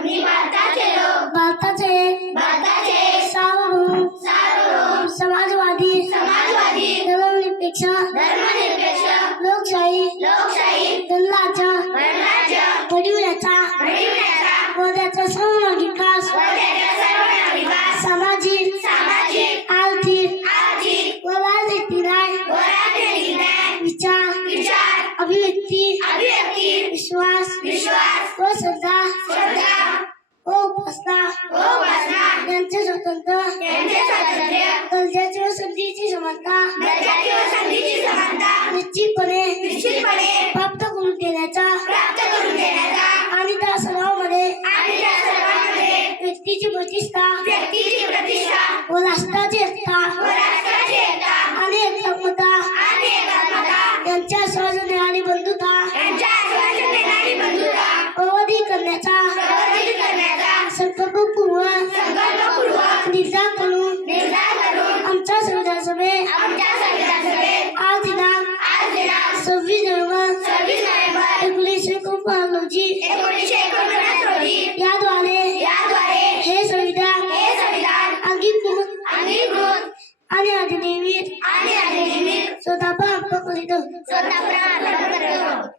आम्ही भारताचे लोक. भारताचे भारताचे सार्वभौम सार्वभौम. समाजवादी समाजवादी. धर्मनिरपेक्ष धर्मनिरपेक्ष. लोकशाही लोकशाही. गणराज्य गणराज्य. घडविण्याचा घडविण्याचा. व त्याचा सर्व विकास व त्याचा सर्व विकास सामाजिक सामाजिक. आर्थिक आर्थिक. व राजनीतिक न्याय व राजनैतिक न्याय विचार विचार. अभिव्यक्ती अभिव्यक्ती. विश्वास विश्वास. व श्रद्धा श्रद्धा व उपासना व उपासना यांचे स्वतंत्र यांचे स्वातंत्र्य दर्जाची व संधीची समानता दर्जाची व संधीची समानता निश्चितपणे निश्चितपणे प्राप्त करून देण्याचा प्राप्त करून देण्याचा आणि त्या सर्वांमध्ये आणि त्या सर्वांमध्ये व्यक्तीची प्रतिष्ठा व्यक्तीची प्रतिष्ठा व राष्ट्राची आज दिनांक सव्वीस नोव्हेंबर सव्वीस नोव्हेंबर एकोणीसशे एकोणपन्नास रोजी एकोणीसशे एकोणपन्नास रोजी याद्वारे याद्वारे हे संविधान हे संविधान अंगीकृत अंगीकृत आणि अधिनियमित आणि अधिनियमित स्वतः करीत स्वतः प्रारंभ करतो